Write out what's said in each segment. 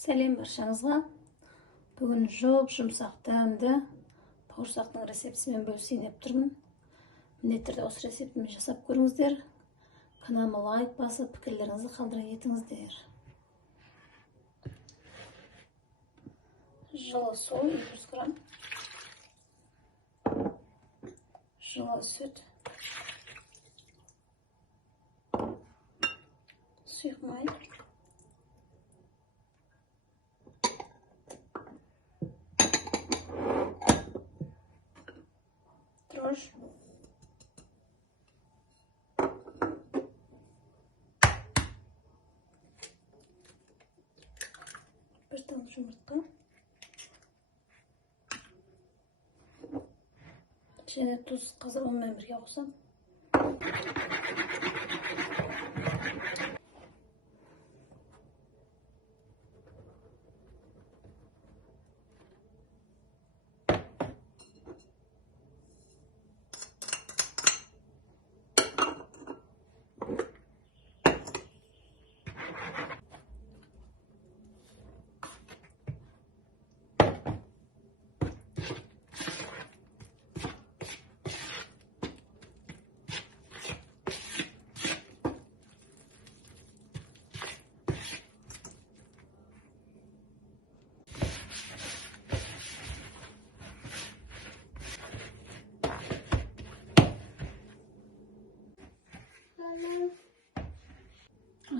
Сәлем баршаңызға. Бүгін жұмсақ дәмді бауырсақтың рецептісімен бөлісейін деп тұрмын. Міндетті түрде осы рецептімен жасап көріңіздер. Каналыма лайк басып, пікірлеріңізді қалдыра кетіңіздер. Жылы су 200 грамм, жылы сүт, сұйық май, дрожь, бір таңғы жұмыртқа және тұз. Қазір онымен бірге қосам.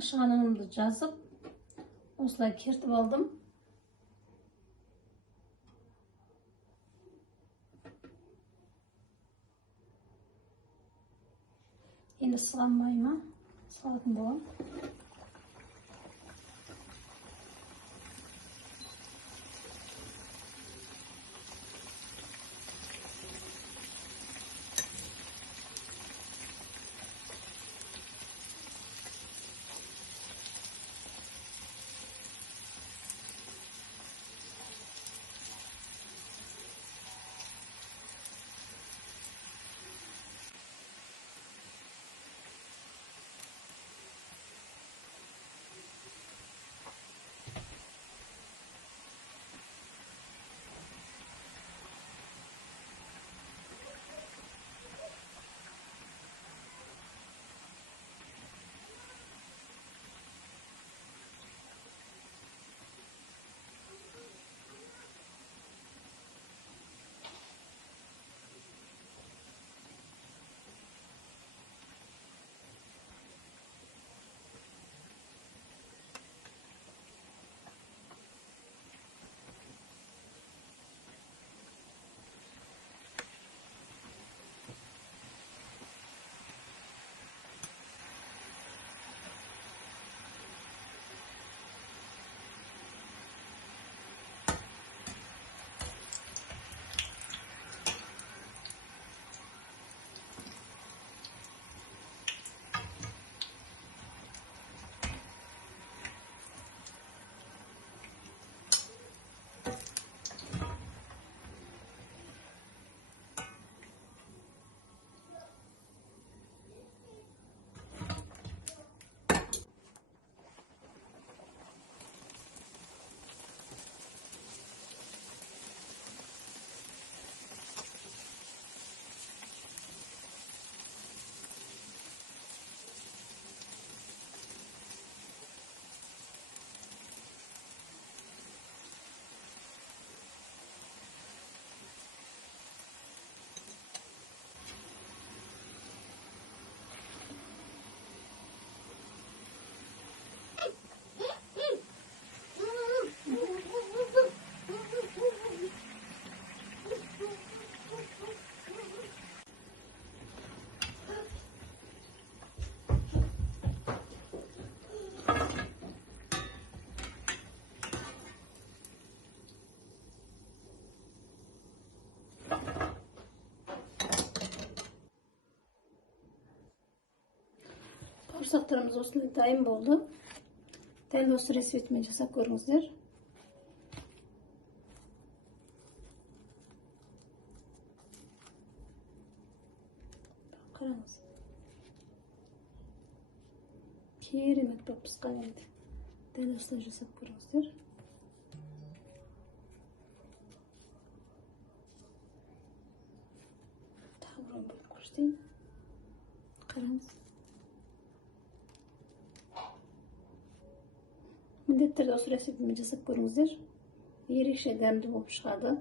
Ашығанымды жазып, осылай кертіп алдым. Енді сыған майыма салатын боламын. Бауырсақтарымыз осылай дайын болды. Дәл осы рецептімен жасап көріңіздер. Қараңыз. Керемет болып піскен енді. Дәл осылай жасап көріңіздер. көрсетейін. Қараңыз. Міндетті түрде осы рецептімен жасап көріңіздер. Ерекше дәмді болып шығады.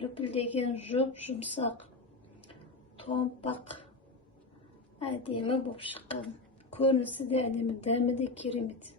Лүпілдеген жұмсақ, томпақ, әдемі болып шыққан. Көрінісі де әдемі, дәмі де керемет.